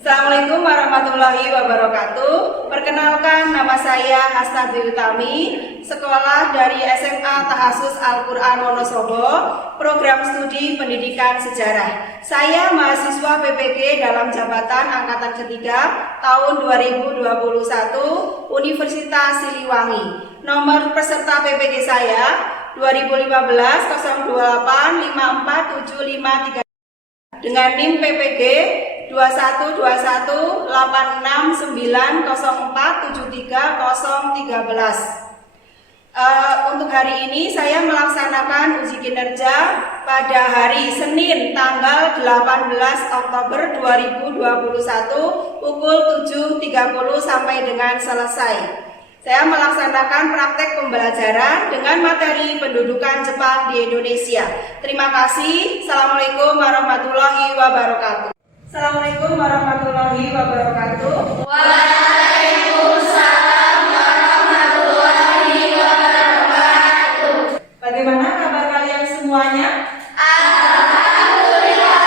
Assalamualaikum warahmatullahi wabarakatuh. Perkenalkan, nama saya Hasna Dwi Utami, sekolah dari SMA Tahasus Al-Quran Wonosobo, program studi pendidikan sejarah. Saya mahasiswa PPG dalam jabatan angkatan ketiga tahun 2021 Universitas Siliwangi. Nomor peserta PPG saya 2015 028 54753 dengan NIM PPG 21218690473013. Untuk hari ini saya melaksanakan uji kinerja pada hari Senin tanggal 18 Oktober 2021 pukul 7.30 sampai dengan selesai. Saya melaksanakan praktek pembelajaran dengan materi pendudukan Jepang di Indonesia. Terima kasih. Assalamualaikum warahmatullahi wabarakatuh. Assalamualaikum warahmatullahi wabarakatuh. Waalaikumsalam warahmatullahi wabarakatuh. Bagaimana kabar kalian semuanya? Alhamdulillah,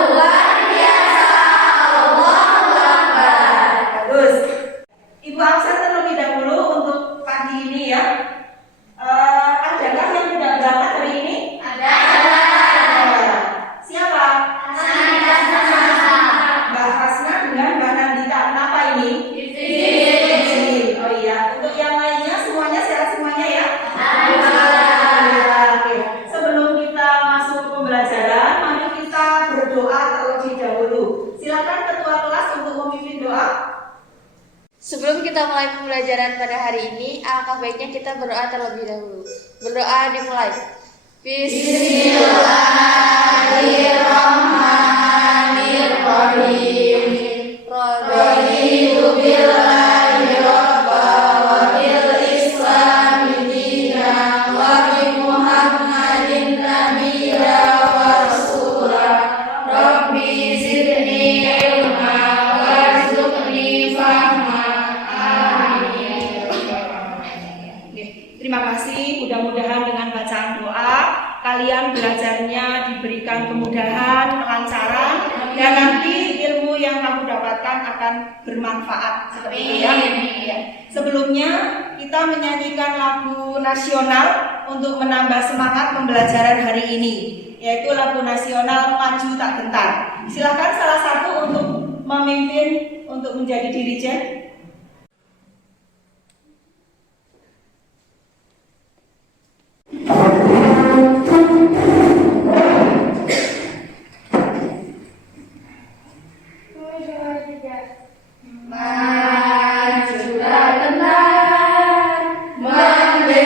luar biasa. Allahu Akbar. Bagus. Ibu absen terlebih dahulu untuk pagi ini ya. Adakah yang tidak berangkat hari ini? Ada. Siapa? Mbak Hasna dengan Mbak Nandita. Kenapa ini? Oh iya. Untuk yang lainnya semuanya sehat semuanya ya? Alhamdulillah. Oke. Sebelum kita masuk pembelajaran, mari kita berdoa terlebih dahulu. Silakan ketua kelas untuk memimpin doa. Sebelum kita mulai pembelajaran pada hari ini, alangkah baiknya kita berdoa terlebih dahulu. Berdoa dimulai. Bismillahirrahmanirrahim. Raditu billahi rabba wa bil islami dinan wa bi Muhammadin nabiyya wa rasulah. Rabbi zidni ilma warzuqni fahma. Terima kasih, mudah-mudahan dengan bacaan doa kalian belajarnya diberikan kemudahan, kelancaran, dan nanti ilmu yang kamu dapatkan akan bermanfaat seperti itu ya. Sebelumnya kita menyanyikan lagu nasional untuk menambah semangat pembelajaran hari ini, yaitu lagu nasional Maju Tak Gentar. Silakan salah satu untuk memimpin untuk menjadi dirijen. Majulah gentar, membela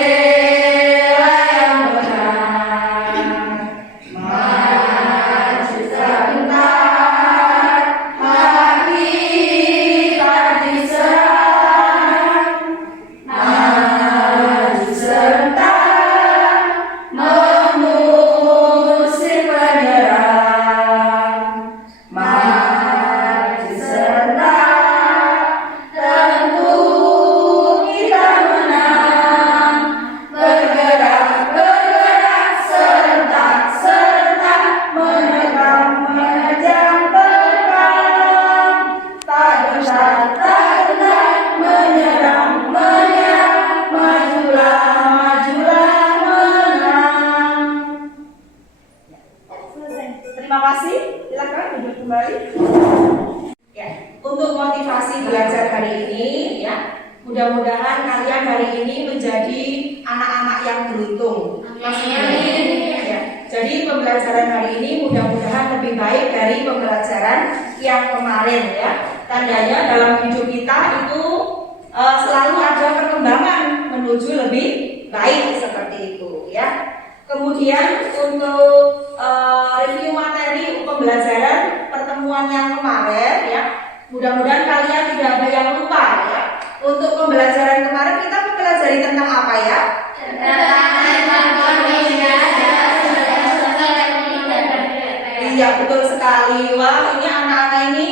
yang benar. Majulah gentar, hak kita diserang. Maju serentak, mengusir penyerang. Maju serentak, tentu kita menang. Bergerak, bergerak, serentak, serentak, menekan, mengejar, berperang. Tak gentar, tak gentar, menyerang, menyerang. Majulah, majulah, menang. Terima kasih. Silakan duduk kembali. Ya, untuk motivasi belajar hari ini ya, mudah-mudahan kalian hari ini menjadi anak-anak yang beruntung. Ya, jadi pembelajaran hari ini mudah-mudahan lebih baik dari pembelajaran yang kemarin ya. Tandanya dalam hidup kita itu selalu ada perkembangan menuju lebih baik seperti itu ya. Kemudian untuk review materi pembelajaran Mudah-mudahan kalian tidak ada yang lupa ya. Untuk pembelajaran kemarin kita mempelajari tentang apa ya? Iya, betul sekali. Wah, ini anak-anak ini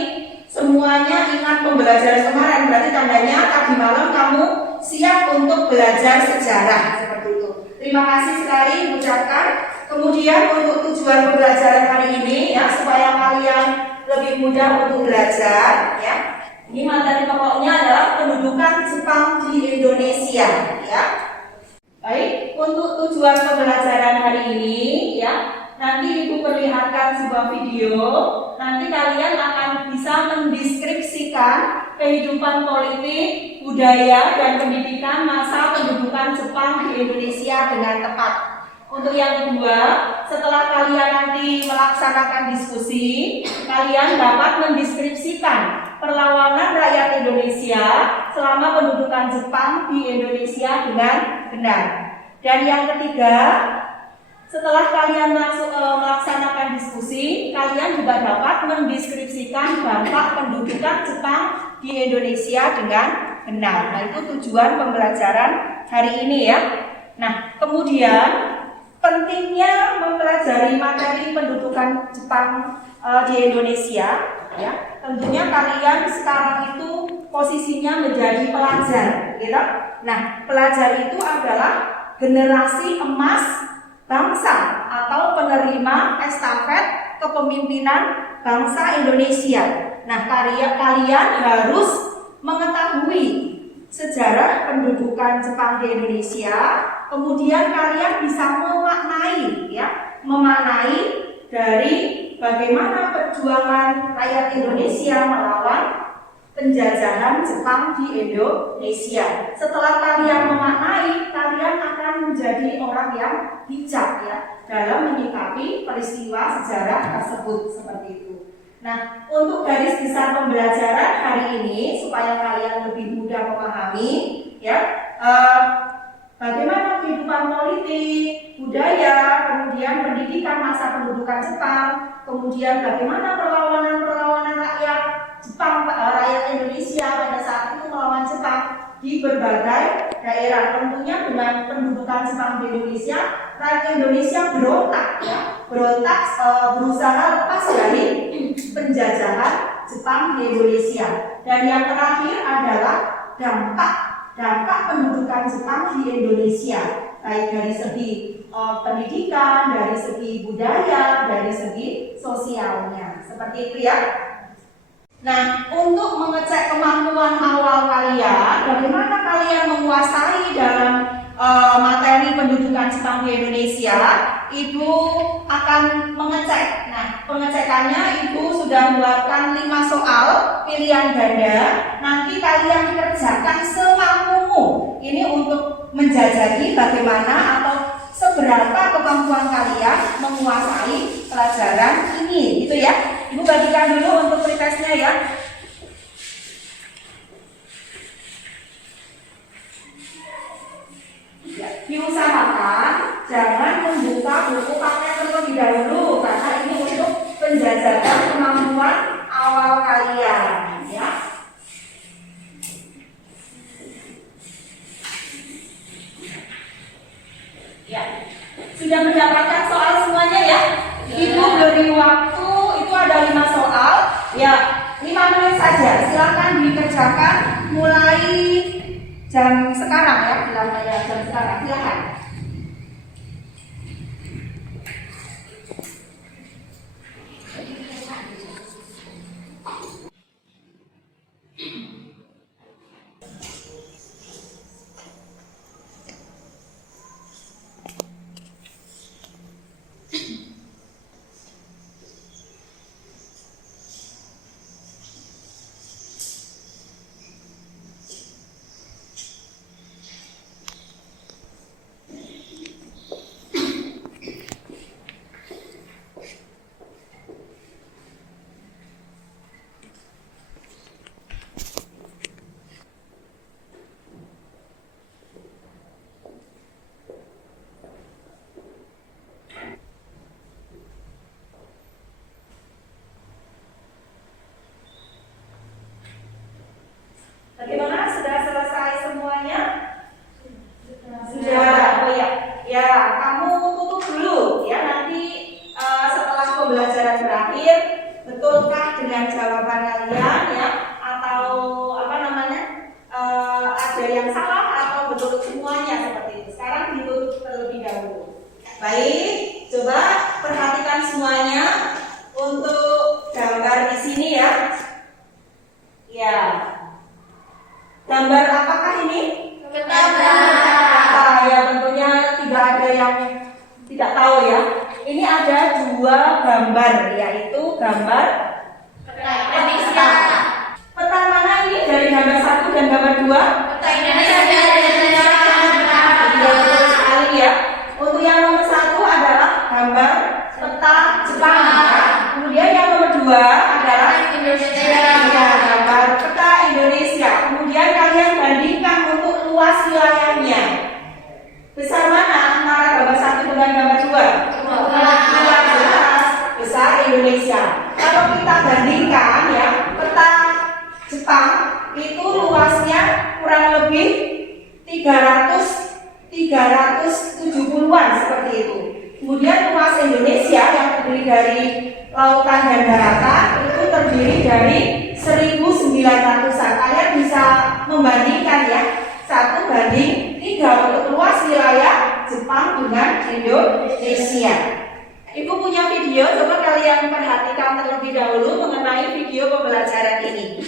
semuanya ingat pembelajaran kemarin. Berarti tandanya tadi malam kamu siap untuk belajar sejarah seperti itu. Terima kasih sekali ucapkan. Kemudian untuk tujuan pembelajaran hari ini ya, supaya kalian lebih mudah untuk belajar ya. Ini materi pokoknya adalah pendudukan Jepang di Indonesia ya. Baik, untuk tujuan pembelajaran hari ini ya, nanti Ibu perlihatkan sebuah video. Nanti kalian akan bisa mendeskripsikan kehidupan politik, budaya, dan pendidikan masa pendudukan Jepang di Indonesia dengan tepat. Untuk yang kedua, setelah kalian nanti melaksanakan diskusi, kalian dapat mendeskripsikan perlawanan rakyat Indonesia selama pendudukan Jepang di Indonesia dengan benar. Dan yang ketiga, setelah kalian melaksanakan diskusi, kalian juga dapat mendeskripsikan dampak pendudukan Jepang di Indonesia dengan benar. Nah, itu tujuan pembelajaran hari ini ya. Nah, kemudian pentingnya mempelajari materi pendudukan Jepang di Indonesia ya. Tentunya kalian sekarang itu posisinya menjadi pelajar, gitu. Nah, pelajar itu adalah generasi emas bangsa atau penerima estafet kepemimpinan bangsa Indonesia. Nah, kalian harus mengetahui sejarah pendudukan Jepang di Indonesia, kemudian kalian bisa memaknai dari bagaimana perjuangan rakyat Indonesia melawan penjajahan Jepang di Indonesia. Setelah kalian memaknai, kalian akan menjadi orang yang bijak ya dalam menyikapi peristiwa sejarah tersebut seperti itu. Nah, untuk garis besar pembelajaran hari ini supaya kalian lebih mudah memahami ya bagaimana kehidupan politik, budaya, kemudian pendidikan masa pendudukan Jepang, kemudian bagaimana perlawanan rakyat Jepang, rakyat Indonesia pada saat itu melawan Jepang di berbagai daerah. Tentunya dengan pendudukan Jepang di Indonesia, rakyat Indonesia berontak berusaha lepas dari penjajahan Jepang di Indonesia. Dan yang terakhir adalah dampak pendudukan Jepang di Indonesia, baik dari segi pendidikan, dari segi budaya, dari segi sosialnya. Seperti itu ya. Nah, untuk mengecek kemampuan awal kalian, bagaimana kalian menguasai dalam materi pendudukan Jepang di Indonesia, Ibu akan mengecek. Nah, pengecekannya Ibu sudah membuatkan 5 soal pilihan ganda. Nanti kalian kerjakan semampumu. Ini untuk menjajaki bagaimana atau seberapa kemampuan kalian menguasai pelajaran ini, gitu ya. Ibu bagikan dulu untuk pretestnya ya. Diusahakan jangan membuka buku paket terlebih dahulu karena ini untuk penjajakan kemampuan awal kalian ya. Ya, sudah mendapatkan soal semuanya ya? Ibu beri waktu itu ada 5 soal ya, 5 menit saja. Silakan dikerjakan mulai jam sekarang ya, jam sekarang. Silakan. pembelajaran berakhir. Betulkah dengan jawaban kalian ya? Atau apa namanya? Ada yang salah atau betul semuanya seperti itu? Sekarang ditutup terlebih dahulu. Baik, coba perhatikan semuanya untuk gambar di sini ya. Ya. Gambar apakah ini? Peta. Ya tentunya tidak ada yang tidak tahu ya. Ini ada dua gambar, yaitu gambar Indonesia. Peta mana ini dari gambar 1 dan gambar 2? Peta Indonesia. Iya betul sekali ya. Untuk yang nomor 1 adalah gambar peta Jepang. Kemudian yang nomor 2 adalah ya, gambar peta Indonesia. Kemudian kalian bandingkan untuk luas wilayahnya. Besar mana antara gambar 1 dengan gambar 2? Jelas besar Indonesia. Kalau kita bandingkan ya, peta Jepang itu luasnya kurang lebih 370-an seperti itu. Kemudian luas Indonesia yang terdiri dari lautan dan daratan itu terdiri dari 1.900-an. Kalian bisa membandingkan ya, 1 banding 3 untuk luas wilayah Jepang dengan Indonesia. Ibu punya video, coba kalian perhatikan terlebih dahulu mengenai video pembelajaran ini.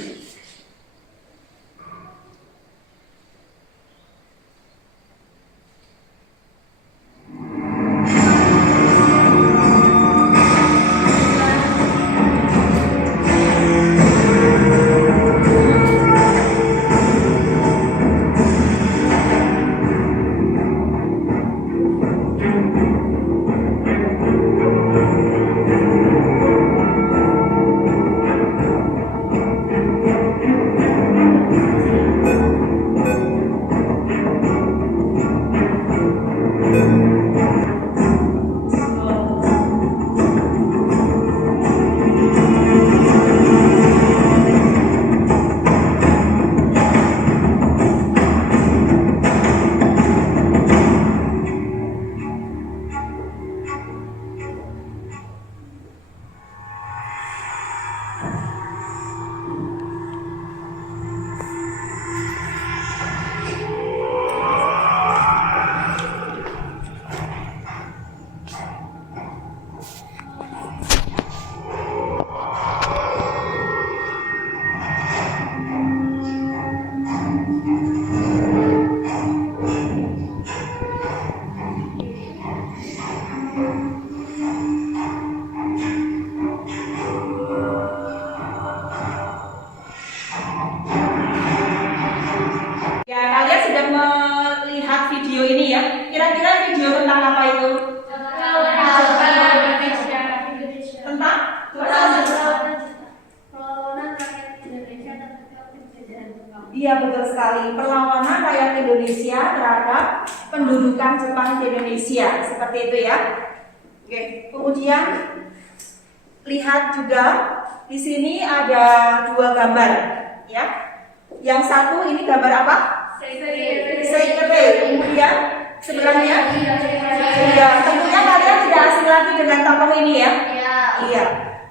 Kira-kira video tentang apa itu? Tentang? Iya betul sekali, perlawanan rakyat Indonesia terhadap pendudukan Jepang di Indonesia, seperti itu ya. Oke, kemudian lihat juga di sini ada dua gambar, ya. Yang satu ini gambar apa? Seikere. Kemudian sebelahnya, ya tentunya kalian tidak asing lagi dengan tokoh ini ya. Iya.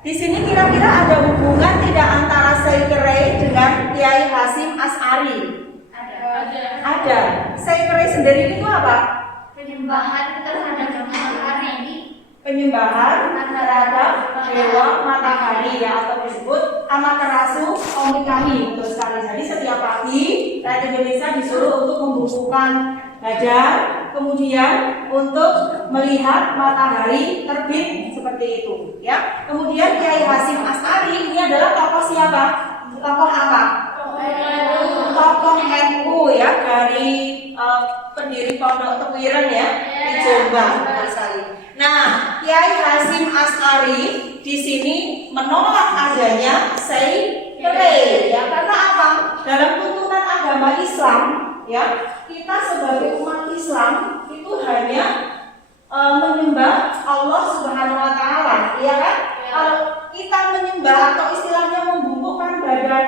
Di sini kira-kira ada hubungan tidak antara Seikere dengan Kiai Hasyim Asy'ari? Ada. Seikere sendiri itu apa? Penyembahan terhadap matahari. Penyembahan terhadap dewa matahari ya, atau disebut Amaterasu Omikami. Betul sekali. Jadi setiap pagi rakyat Indonesia disuruh untuk membukukan badan, kemudian untuk melihat matahari terbit seperti itu ya. Kemudian Kiai Hasyim Asy'ari ini adalah tokoh siapa? Tokoh apa? Tokoh NU ya, dari pendiri Pondok Tewiren ya di Jombang. Betul sekali. Nah, Kiai Hasyim Asy'ari di sini menolak adanya Seikere ya, karena apa? Dalam tuntunan agama Islam ya, kita sebagai umat Islam itu hanya menyembah Allah Subhanahu wa taala, ya kan? Kalau kita menyembah atau istilahnya membungkukkan badan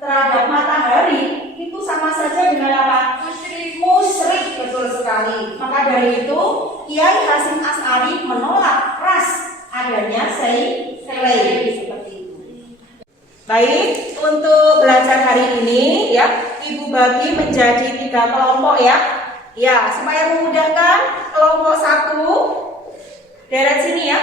terhadap matahari, itu sama saja dengan apa? Musyrik, betul sekali. Maka dari itu Kiai Hasyim Asy'ari menolak keras adanya say play seperti itu. Baik, untuk belajar hari ini ya, Ibu bagi menjadi 3 kelompok ya. Ya, supaya memudahkan kelompok 1 deret sini ya.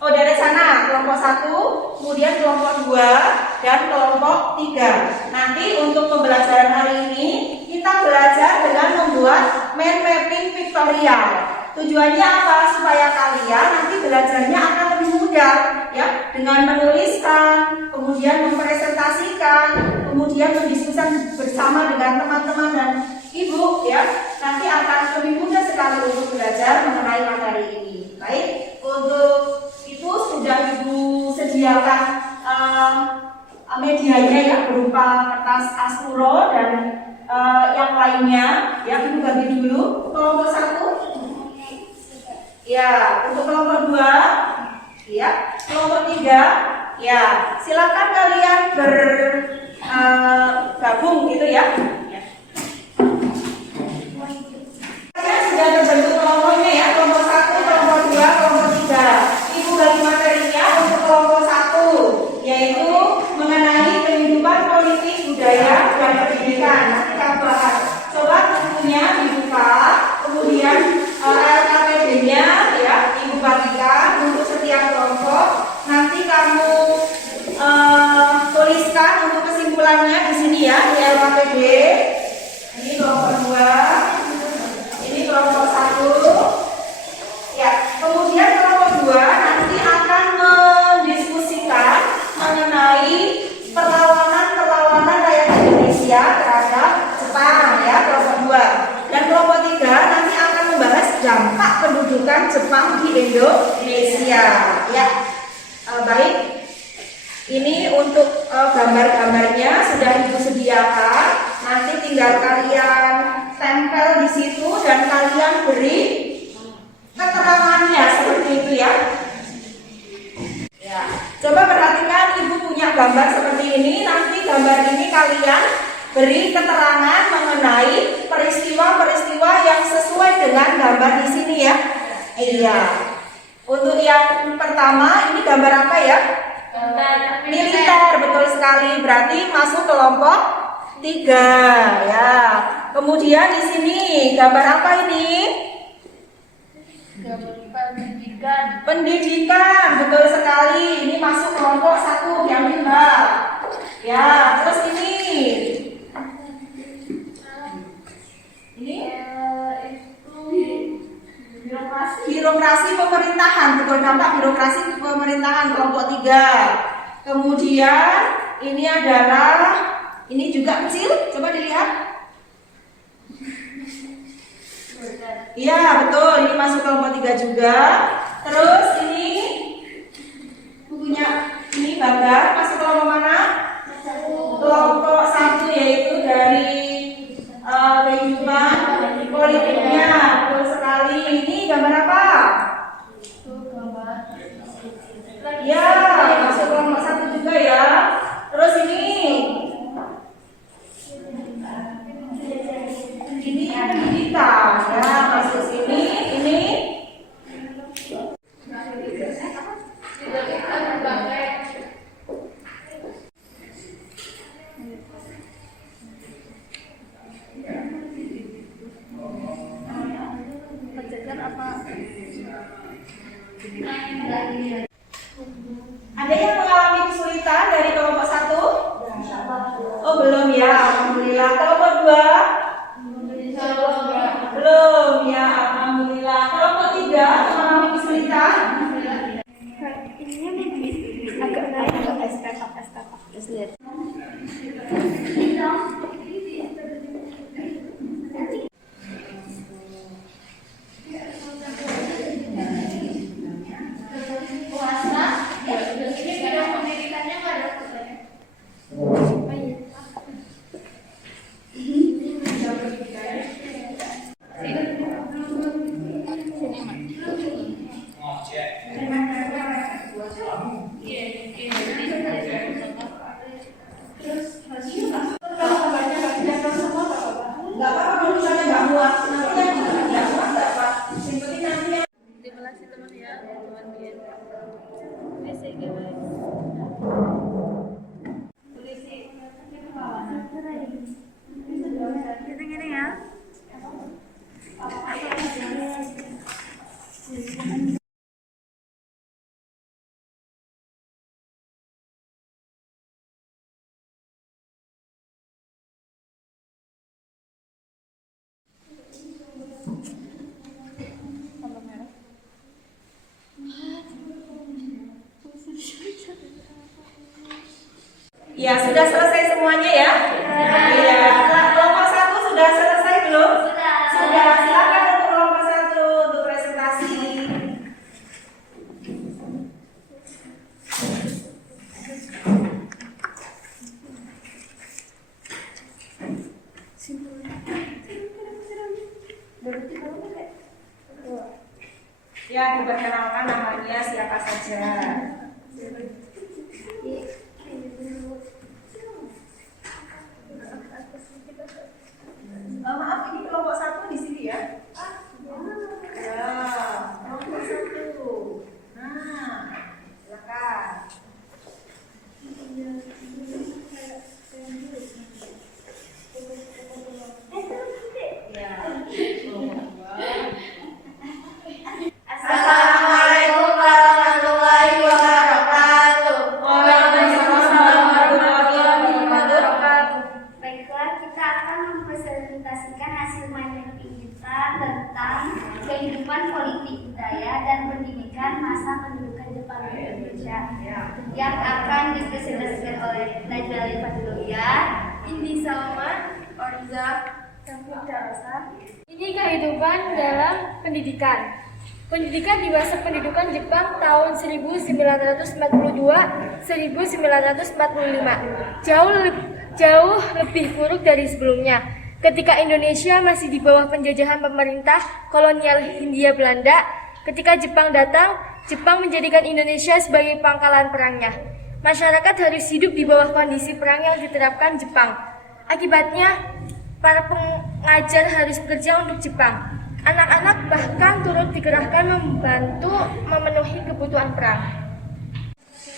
Oh, deret sana, kelompok 1, kemudian kelompok 2 dan kelompok 3. Nanti untuk pembelajaran hari ini kita belajar dengan membuat mind mapping pictorial. Tujuannya apa? Supaya kalian nanti belajarnya akan lebih mudah ya, dengan menuliskan, kemudian mempresentasikan, kemudian mendiskusikan bersama dengan teman-teman dan ibu ya. Nanti akan lebih mudah sekali untuk belajar mengenai materi ini. Baik, untuk itu sudah ibu sediakan medianya ya, berupa kertas aspuro dan yang lainnya ya. Ibu bagi dulu kelompok 1. Ya, untuk kelompok 2, ya, kelompok 3, ya, silakan kalian bergabung gitu ya. Kalian sudah terbentuk kelompoknya ya, kelompok 1, kelompok 2, kelompok 3. Ibu bagi materinya untuk kelompok 1, yaitu mengenai kehidupan politik, budaya, dan pendidikan. Nanti kita bahas. Coba bukunya dibuka, kemudian LKPD-nya ya ibu bagikan untuk setiap kelompok. Nanti kamu tuliskan untuk kesimpulannya di sini ya, di LKPD. Ini kelompok 2, ini kelompok 1. Ya, kemudian kelompok 2 nanti akan mendiskusikan mengenai perlawanan rakyat Indonesia terhadap Jepang ya, kelompok 2. Dan kelompok 3 nanti akan membahas dampak pendudukan Jepang di Indonesia ya. Baik, ini untuk gambar-gambarnya sudah ibu sediakan. Nanti tinggal kalian tempel di situ dan kalian beri keterangannya seperti itu ya. Ya, coba perhatikan, ibu punya gambar seperti ini. Nanti gambar ini kalian beri keterangan mengenai peristiwa-peristiwa yang sesuai dengan gambar di sini ya. Iya. Untuk yang pertama ini gambar apa ya? Militer, betul sekali. Berarti masuk kelompok 3 ya. Kemudian di sini gambar apa ini? Pendidikan, betul sekali. Ini masuk kelompok 1 yang lima. Ya, terus ini birokrasi pemerintahan, betul, dampak birokrasi pemerintahan kelompok 3. Kemudian ini adalah, ini juga kecil, coba dilihat. Iya betul, ini masuk kelompok 3 juga. Terus ini bukunya ini Bagar masuk kelompok mana? Kelompok 1, yaitu dari kehidupan politiknya, betul sekali. Ini gambar apa? Ya, masuk kelompok 1 juga ya. Terus ini pendidikan ya, masuk sini. Ini ada yang mengalami kesulitan dari kelompok 1? Oh belum ya, alhamdulillah. Kelompok 2? Belum ya, alhamdulillah. Kelompok 3 mengalami kesulitan? Agak naik, STK. Ya, sudah selesai semuanya ya? Iya. Kelompok 1 sudah selesai belum? Sudah. Silakan untuk kelompok 1 untuk presentasi. Ya, diperkenalkan namanya siapa saja. Maaf, ini kelompok 1 di sini ya? Ya, kelompok 1. Nah, silakan. Ya. Assalamualaikum warahmatullahi wabarakatuh. Waalaikumsalam warahmatullahi wabarakatuh. Baiklah, kita akan mempresentasikan hasil main kita tentang kehidupan politik, budaya, dan pendidikan masa pendudukan Jepang di Indonesia yang akan dipresentasikan oleh Najwa Fadluya, Indi Salma, Orza, Safira Rosa. Ini kehidupan dalam pendidikan. Pendidikan di masa pendudukan Jepang tahun 1942-1945 jauh lebih buruk dari sebelumnya. Ketika Indonesia masih di bawah penjajahan pemerintah kolonial Hindia Belanda, ketika Jepang datang, Jepang menjadikan Indonesia sebagai pangkalan perangnya. Masyarakat harus hidup di bawah kondisi perang yang diterapkan Jepang. Akibatnya, para pengajar harus bekerja untuk Jepang. Anak-anak bahkan turut dikerahkan membantu memenuhi kebutuhan perang.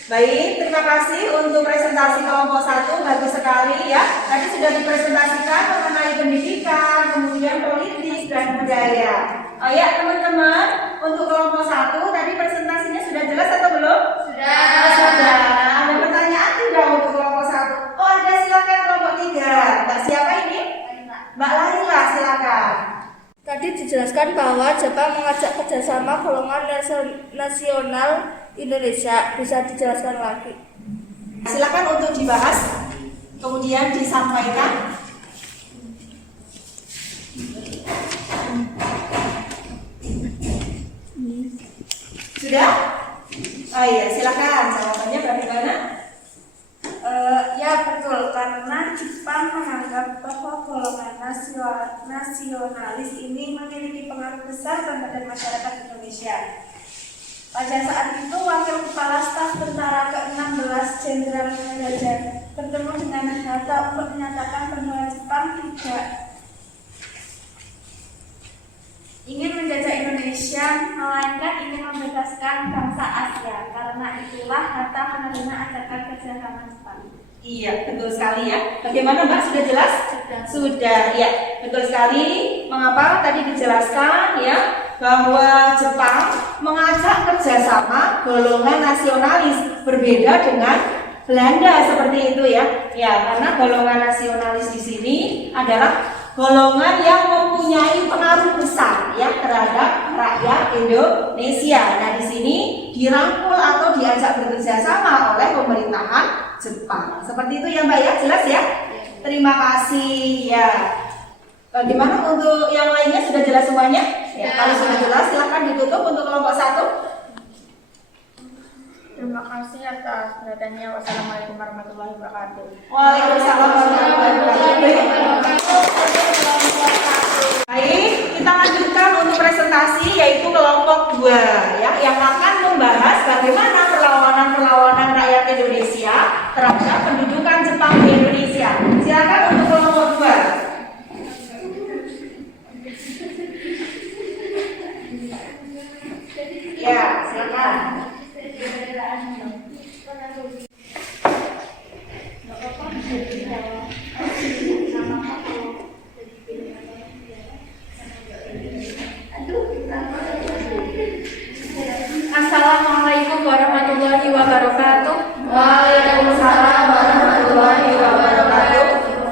Baik, terima kasih untuk presentasi kelompok 1, bagus sekali ya. Tadi sudah dipresentasikan mengenai pendidikan, kemudian politik dan budaya. Oh ya teman-teman, untuk kelompok 1 tadi presentasinya sudah jelas atau belum? Sudah. Nah, ada pertanyaan tidak untuk kelompok 1? Oh ada, silakan kelompok 3. Mbak siapa ini? Mbak Laila, silakan. Tadi dijelaskan bahwa Jepang mengajak kerjasama golongan nasional Indonesia. Bisa dijelaskan lagi? Silakan untuk dibahas, kemudian disampaikan. Sudah? Oh iya, silakan. Jawabannya bagaimana? Ya betul, karena Jepang menganggap bahwa golongan nasionalis ini memiliki pengaruh besar terhadap masyarakat Indonesia. Pada saat itu, Wakil Kepala Staf Tentara ke-16 Jenderal Sudirman bertemu dengan Hatta untuk menyatakan bahwa Jepang tidak ingin menjajah Indonesia, melainkan ingin membebaskan bangsa Asia. Karena itulah Hatta menerima ajakan kerjasama Jepang. Iya, betul sekali ya. Bagaimana Mbak, sudah jelas? Sudah, ya. Betul sekali. Mengapa tadi dijelaskan ya bahwa Jepang mengajak kerjasama golongan nasionalis, berbeda dengan Belanda seperti itu ya. Ya, karena golongan nasionalis di sini adalah golongan yang mempunyai pengaruh besar ya terhadap rakyat Indonesia. Nah, di sini dirangkul atau diajak bekerja sama oleh pemerintahan Jepang. Seperti itu ya Mbak ya, jelas ya? Terima kasih ya. Bagaimana untuk yang lainnya, sudah jelas semuanya? Ya, kalau sudah jelas silahkan ditutup untuk kelompok 1. Terima kasih atas perhatiannya. Wassalamualaikum warahmatullahi wabarakatuh. Waalaikumsalam warahmatullahi wabarakatuh. Baik, kita lanjutkan untuk presentasi yaitu kelompok 2 ya, yang akan membahas bagaimana perlawanan rakyat Indonesia terhadap pendudukan Jepang di Indonesia. Silakan untuk kelompok 2. Ya, silakan. Waalaikumsalam warahmatullahi wabarakatuh.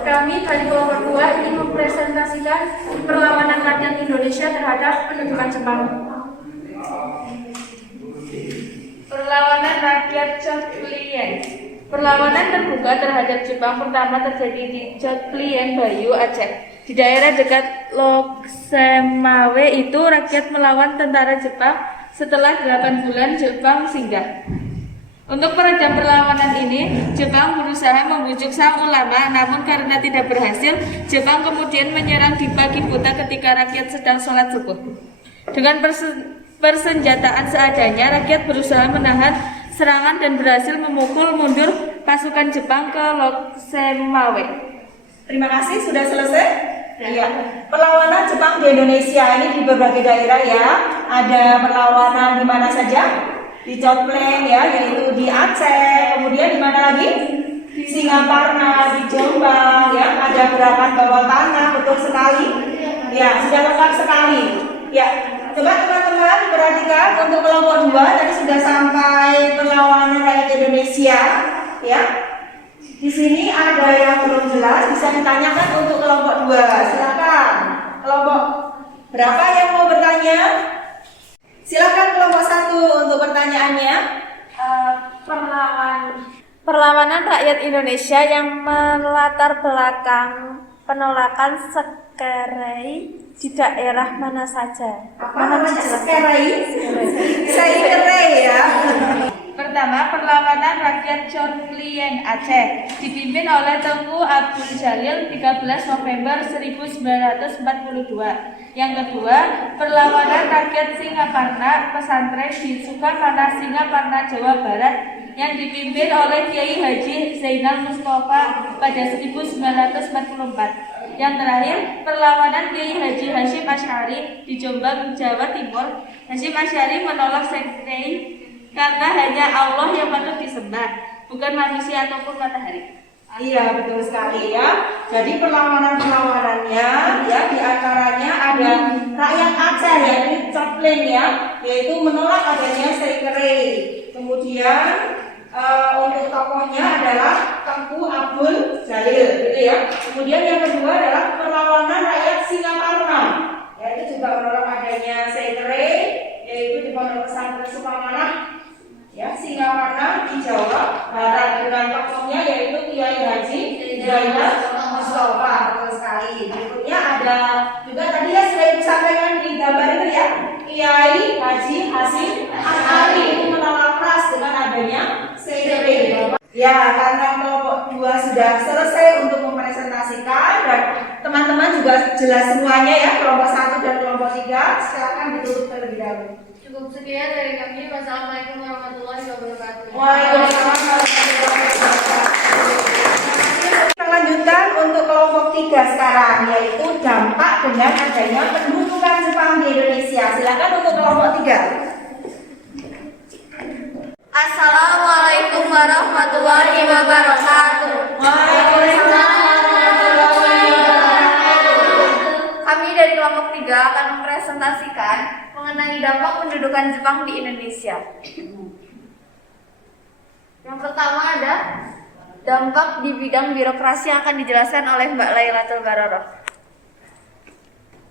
Kami dari kelompok 2 ingin mempresentasikan perlawanan rakyat Indonesia terhadap pendudukan Jepang. Perlawanan rakyat Chotplien. Perlawanan terbuka terhadap Jepang pertama terjadi di Chotplien, Bayu, Aceh. Di daerah dekat Loksemawe itu rakyat melawan tentara Jepang setelah 8 bulan Jepang singgah. Untuk meredam perlawanan ini, Jepang berusaha membujuk sang ulama, namun karena tidak berhasil, Jepang kemudian menyerang di pagi buta ketika rakyat sedang sholat subuh. Dengan persenjataan seadanya, rakyat berusaha menahan serangan dan berhasil memukul mundur pasukan Jepang ke Loksemawe. Terima kasih, sudah selesai? Iya. Perlawanan Jepang di Indonesia ini di berbagai daerah ya. Ada perlawanan di mana saja? Di Chotplien ya, yaitu di Aceh. Kemudian di mana lagi? Di Singaparna, di Jombang ya. Ada gerakan bawah tanah, betul sekali. Ya, sudah lengkap sekali. Ya, coba teman-teman perhatikan untuk kelompok 2 tadi sudah sampai perlawanan rakyat Indonesia ya. Di sini ada yang belum jelas, bisa ditanyakan untuk kelompok 2. Silakan. Kelompok berapa yang mau bertanya? Silakan kelompok 1 untuk pertanyaannya. Perlawanan rakyat Indonesia yang melatar belakang penolakan Sekerei di daerah mana saja? Apa namanya Sekerei? Sekerei ya. Pertama, perlawanan rakyat Chotplien, Aceh, dipimpin oleh Tengku Abdul Jalil 13 November 1942. Yang kedua, perlawanan rakyat Singaparna, pesantren di Sukamana, Singaparna, Jawa Barat, yang dipimpin oleh Kiai Haji Zainal Mustafa pada 1944. Yang terakhir, perlawanan Kiai Haji Hasyim Asy'ari di Jombang, Jawa Timur. Hasyim Asy'ari menolak Sekerei karena hanya Allah yang patut disembah, bukan manusia ataupun matahari. Iya, betul sekali ya. Jadi perlawanan-perlawanannya ya diantaranya ada rakyat Aceh ya, di Chotplien ya, yaitu menolak adanya Sekerei. Kemudian untuk tokohnya adalah Tengku Abdul Jalil, gitu ya. Kemudian yang kedua adalah perlawanan rakyat Singaparna, yaitu juga menolak adanya Sekerei, yaitu di Pondok Pesantren Sukamana, ya, Singaparna di Jawa Barat, dengan tokohnya yaitu Kiai Haji Zainal Mustafa, betul sekali. Berikutnya ada juga tadi ya sudah disampaikan di gambar itu ya, Kiai Haji Hasyim Asy'ari itu menolak keras dengan adanya Sekerei. Ya, karena kelompok 2 sudah selesai untuk mempresentasikan dan teman-teman juga jelas semuanya ya, kelompok 1 dan kelompok 3, silakan ditutup terlebih dahulu. Cukup sekian dari kami. Wassalamualaikum warahmatullahi wabarakatuh. Waalaikumsalam warahmatullahi wabarakatuh. Kita lanjutkan untuk kelompok 3 sekarang, yaitu dampak dengan adanya pendudukan Jepang di Indonesia. Silakan untuk kelompok 3. Assalamualaikum warahmatullahi wabarakatuh. Waalaikumsalam warahmatullahi wabarakatuh. Kami dari kelompok 3 akan mempresentasikan mengenai dampak pendudukan Jepang di Indonesia. Yang pertama ada dampak di bidang birokrasi yang akan dijelaskan oleh Mbak Lailatul Baroroh.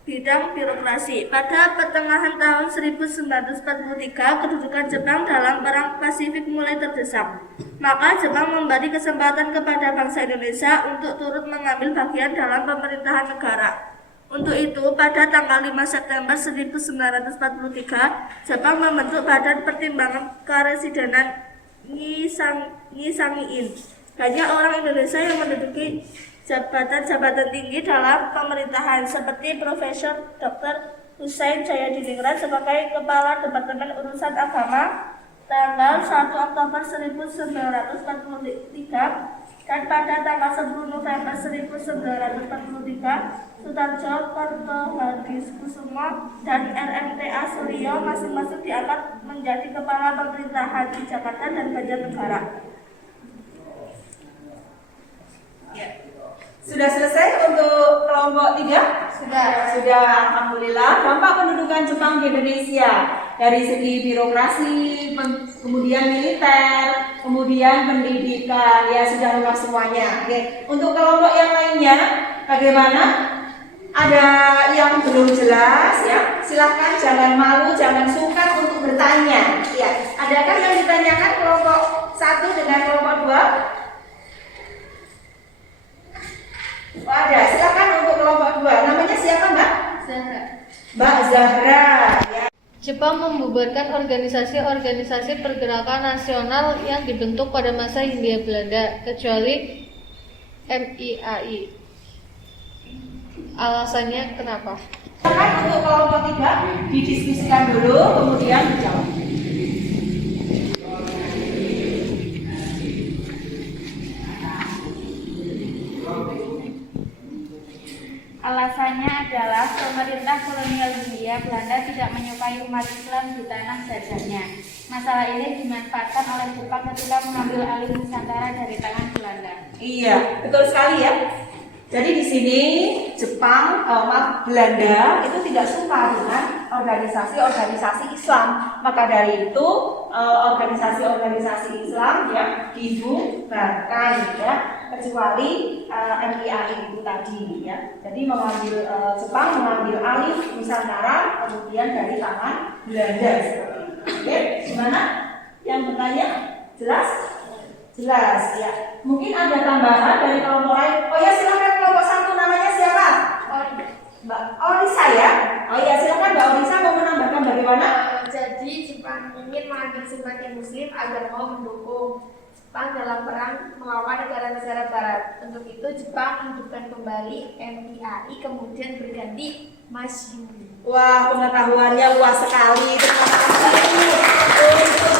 Bidang birokrasi. Pada pertengahan tahun 1943, kedudukan Jepang dalam Perang Pasifik mulai terdesak. Maka Jepang memberi kesempatan kepada bangsa Indonesia untuk turut mengambil bagian dalam pemerintahan negara. Untuk itu, pada tanggal 5 September 1943, Jepang membentuk Badan Pertimbangan Karesidenan Ngisangiin. Banyak orang Indonesia yang menduduki jabatan-jabatan tinggi dalam pemerintahan seperti Profesor Dr. Hussein Jayadiningrat sebagai Kepala Departemen Urusan Agama tanggal 1 Oktober 1943 dan pada tanggal 10 November 1943 Sutarjo Kertohadiskusumo dan RMTA Suryo masing-masing diangkat menjadi Kepala Pemerintahan di Jakarta dan Banjarnegara. Sudah selesai untuk kelompok 3? Sudah, alhamdulillah. Dampak pendudukan Jepang di Indonesia. dari segi birokrasi, kemudian militer, kemudian pendidikan, ya sudah lengkap semuanya. Oke, untuk kelompok yang lainnya bagaimana? Ada yang belum jelas ya? Silahkan jangan malu, jangan sungkan untuk bertanya. Ya, adakah yang ditanyakan kelompok 1 dengan kelompok 2? Oh, ada. Silakan untuk kelompok 2. Namanya siapa, Mbak? Zahra. Mbak Zahra. Ya. Jepang membubarkan organisasi-organisasi pergerakan nasional yang dibentuk pada masa Hindia Belanda, kecuali MIAI. Alasannya kenapa? Silakan untuk kelompok 3 didiskusikan dulu, kemudian dijawab. Alasannya adalah pemerintah kolonial Hindia Belanda tidak menyukai umat Islam di tanah jajahnya. Masalah ini dimanfaatkan oleh Jepang ketika mengambil alih Nusantara dari tangan Belanda. Iya, betul sekali ya. Jadi di sini Jepang, Belanda itu tidak suka dengan organisasi-organisasi Islam. Maka dari itu organisasi-organisasi Islam ya dibubarkan ya, kecuali MIAI itu tadi ya. Jadi Jepang mengambil alih Nusantara kemudian dari tangan Belanda seperti itu. Oke, gimana? Yang bertanya jelas? Jelas ya. Mungkin ada tambahan dari kelompok lain. Oh ya, silakan kelompok 1, namanya siapa? Mbak Orisa ya. Oh ya, silakan Mbak Orisa mau menambahkan bagaimana? Jadi Jepang ingin mengambil simpati Muslim agar mau mendukung Jepang dalam perang melawan negara-negara Barat. Untuk itu Jepang menghidupkan kembali MIAI kemudian berganti Masyumi. Wah, pengetahuannya luas sekali. Terima kasih untuk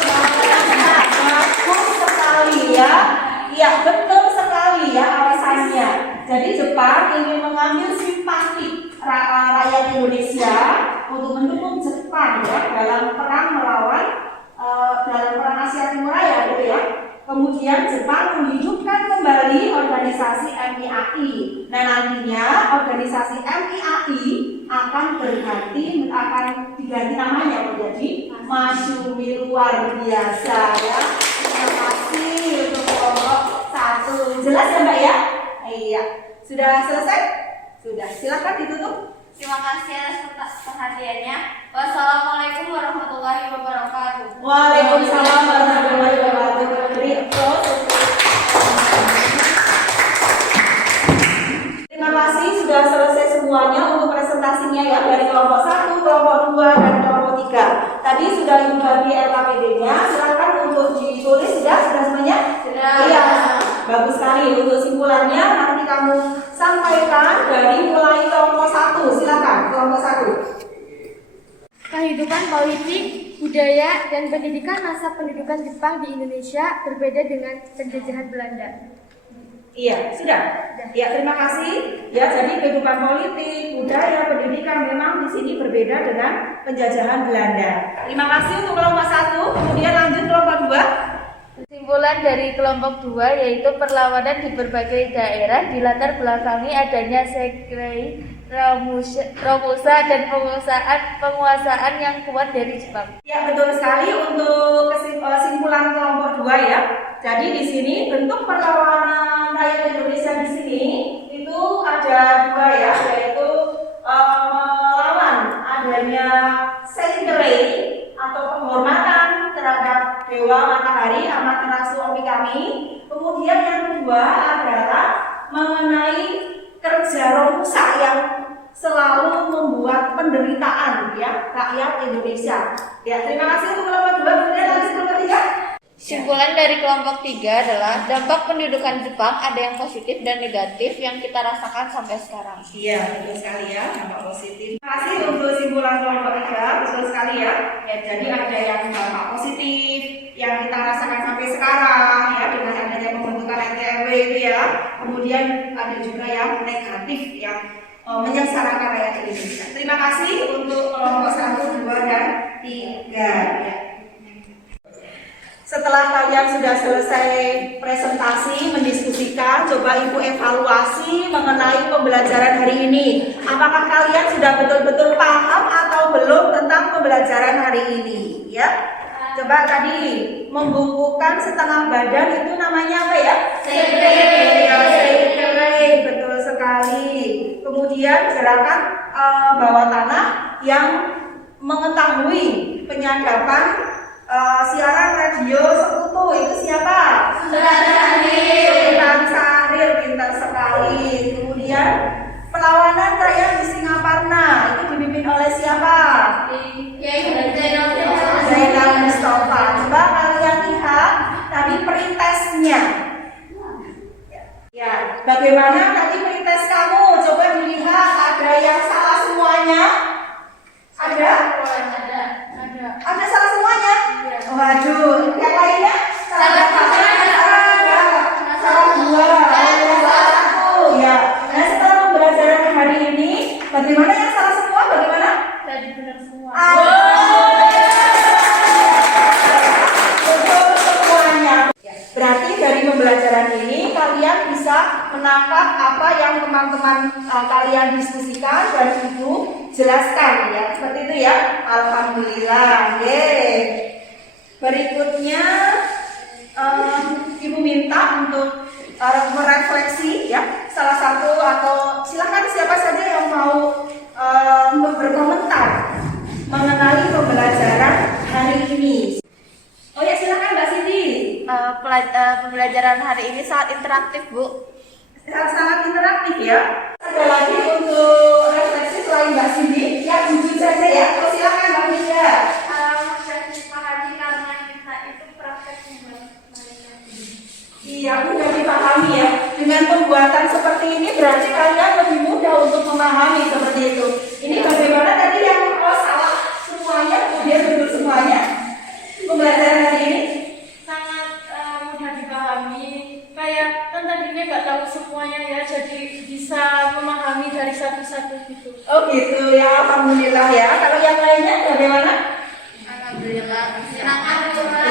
bagus sekali ya. Iya, betul sekali ya alasannya. Jadi Jepang ingin mengambil simpati rakyat Indonesia untuk mendukung Jepang ya dalam perang melawan dalam perang Asia Timur Raya gitu ya. Kemudian Jepang menghidupkan kembali organisasi MIAI. Nah, nantinya organisasi MIAI akan diganti namanya menjadi Masyumi, luar biasa ya. Terima kasih untuk kelompok 1. Jelas ya Mbak ya? Iya. Sudah selesai? Sudah. Silakan ditutup. Terima kasih atas perhatiannya. Wassalamualaikum warahmatullahi wabarakatuh. Waalaikumsalam warahmatullahi wabarakatuh. Terima kasih sudah selesai semuanya untuk presentasinya ya dari kelompok 1, kelompok 2 dan kelompok 3. Tadi sudah Ibu bagi LKPD-nya. Silakan untuk ditulis sudah semuanya? Sudah. Iya. Bagus sekali. Untuk simpulannya nanti kamu sampaikan dari mulai kelompok 1. Silakan kelompok 1. Kehidupan politik, budaya, dan pendidikan masa pendudukan Jepang di Indonesia berbeda dengan penjajahan Belanda. Iya, sudah. Ya, terima kasih. Ya, jadi kehidupan politik, budaya, pendidikan memang di sini berbeda dengan penjajahan Belanda. Terima kasih untuk kelompok 1. Kemudian lanjut kelompok 2. Kesimpulan dari kelompok 2 yaitu perlawanan di berbagai daerah dilatar belakangi adanya sekre Romusa dan penguasaan yang kuat dari Jepang. Ya, betul sekali untuk kesimpulan kelompok 2 ya. Jadi di sini bentuk perlawanan rakyat Indonesia di sini itu ada 2 ya, yaitu melawan adanya saintry atau penghormatan terhadap Dewa Matahari Amaterasu Omi kami. Kemudian yang kedua adalah mengenai kerja Romusa yang selalu membuat penderitaan ya rakyat Indonesia. Ya, terima kasih untuk kelompok 2. Kemudian lanjut kelompok 3. Kesimpulan dari kelompok 3 adalah dampak pendudukan Jepang ada yang positif dan negatif yang kita rasakan sampai sekarang. Iya, betul sekali ya, dampak positif. Terima kasih untuk simpulan kelompok 3, betul sekali ya. Ya, jadi ada yang dampak positif yang kita rasakan sampai sekarang ya dengan adanya pembentukan NTRW itu ya. Kemudian ada juga yang negatif yang menyengsarakan rakyat Indonesia. Terima kasih untuk kelompok 1, 2, dan 3 ya. Setelah kalian sudah selesai presentasi, mendiskusikan, coba Ibu evaluasi mengenai pembelajaran hari ini. Apakah kalian sudah betul-betul paham atau belum tentang pembelajaran hari ini? Ya, coba tadi membukukan setengah badan itu namanya apa ya? Sekeleng, betul sekali. Kemudian gerakan bawah tanah yang mengetahui penyadapan siaran radio sekutu itu siapa? Sultan Syahrir, pintar sekali. Kemudian perlawanan rakyat di Singaparna itu dipimpin oleh siapa? Zainal Mustafa. Coba kalian lihat tadi pretesnya. Ya, bagaimana tadi pretes kamu? Coba dilihat, ada yang salah semuanya? Ada? Ada salah semuanya? Waduh, yang lainnya? Salah dua, salah satu. Ya. Nah, setelah pembelajaran hari ini, bagaimana yang salah semua? Bagaimana? Tadi benar semua. Betul semuanya. Berarti dari pembelajaran ini kalian bisa menangkap apa yang teman-teman kalian diskusikan dan Ibu jelaskan ya. Seperti itu ya. Alhamdulillah. Yeay. Berikutnya Ibu minta untuk merefleksi ya salah satu atau silakan siapa saja yang mau untuk berkomentar mengenai pembelajaran hari ini. Oh ya, silakan Mbak Siti. Pembelajaran hari ini sangat interaktif, Bu. Sangat interaktif ya. Ada lagi untuk refleksi selain Mbak Siti? Ya, jujur saja ya. Oh, silakan Mbak Misha. Iya, mudah dipahami ya. Dengan pembuatan seperti ini berarti kalian lebih mudah untuk memahami seperti itu. Ini bagaimana tadi yang salah semuanya, kemudian betul semuanya. Pembelajaran hari ini Sangat mudah dipahami. Kayak kan tadinya nggak tahu semuanya ya, jadi bisa memahami dari satu-satu gitu. oh gitu ya, alhamdulillah ya. Kalau yang lainnya bagaimana? Alhamdulillah.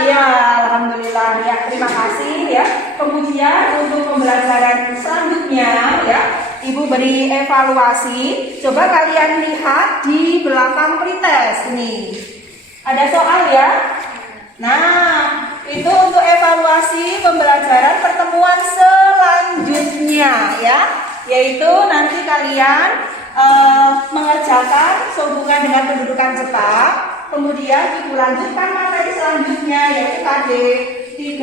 Iya, alhamdulillah ya. Terima kasih ya. Kemudian untuk pembelajaran selanjutnya ya, Ibu beri evaluasi. Coba kalian lihat di belakang pretest ini. Ada soal ya. Nah, itu untuk evaluasi pembelajaran pertemuan selanjutnya ya, yaitu nanti kalian mengerjakan sehubungan dengan pendudukan Jepang. Kemudian Ibu lanjutkan materi selanjutnya yaitu KD 35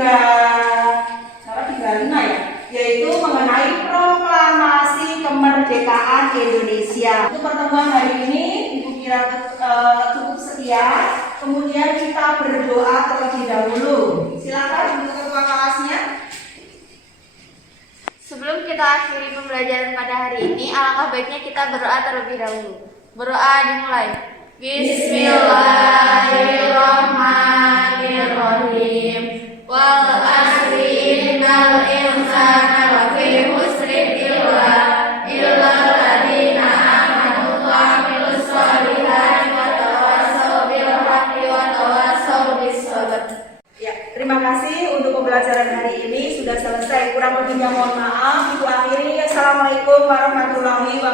ya, yaitu mengenai proklamasi kemerdekaan Indonesia. Untuk pertemuan hari ini Ibu kira cukup sekian. Kemudian kita berdoa terlebih dahulu. Silakan untuk ketua kelasnya. Sebelum kita akhiri pembelajaran pada hari ini, alangkah baiknya kita berdoa terlebih dahulu. Berdoa dimulai. Bismillahirrahmanirrahim. Wal asri innal insana lafi khusrin illa alladziina aamanu wa 'amilus sholihati wa tawassaw bil haqqi wa tawassaw bis sabr. Ya, terima kasih untuk pembelajaran hari ini sudah selesai. Kurang lebihnya mohon maaf. Ibu akhiri. Assalamualaikum warahmatullahi wabarakatuh.